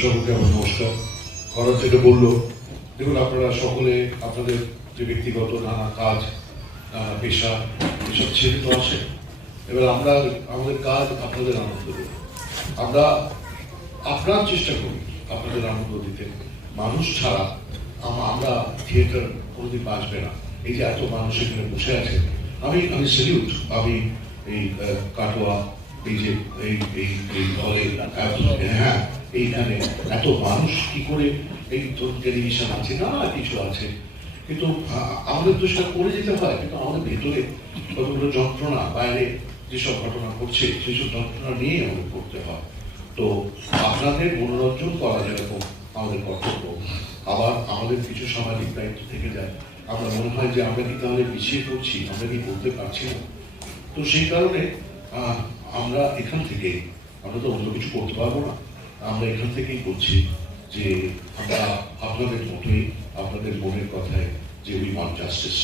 সকলকে আমার নমস্কার। খরচ থেকে বলল, দেখুন, আপনারা সকলে, আপনাদের যে ব্যক্তিগত নানা কাজ পেশা, এসব ছেড়ে তো আসে এবার আমরা আমাদের কাজ আপনাদের আনন্দ দেব। আমরা আপনার চেষ্টা করি আপনাদের আনন্দ দিতে। মানুষ ছাড়া আমরা থিয়েটার কোনোদিন বাঁচবে না। এই যে এত মানুষ এখানে বসে আছে, আমি আমি সেলিউট আমি এই কাটোয়া যে এই এই এই দলে হ্যাঁ এইখানে এত মানুষ কি করে এই টেলিভিশন আছে না কিছু আছে কিন্তু আমাদের তো সেটা করে যেতে হয় কিন্তু আমাদের ভেতরে কতগুলো যন্ত্রণা বাইরে যেসব ঘটনা ঘটছে সেসব যন্ত্রণা নিয়েই আমাদের করতে হয় তো আপনাদের মনোরঞ্জন করা যেরকম আমাদের কর্তব্য আবার আমাদের কিছু সামাজিক দায়িত্ব থেকে যায় আমরা মনে হয় যে আমরা কি তাহলে পিছিয়ে পড়ছি আমরা কি করতে পারছি না তো সেই কারণে আমরা এখান থেকে, আমরা তো অন্য কিছু করতে পারব না। আমরা এখান থেকেই বলছি যে আমরা আপনাদের মতোই, আপনাদের মনের কথায় যে উই ওয়ান্ট জাস্টিস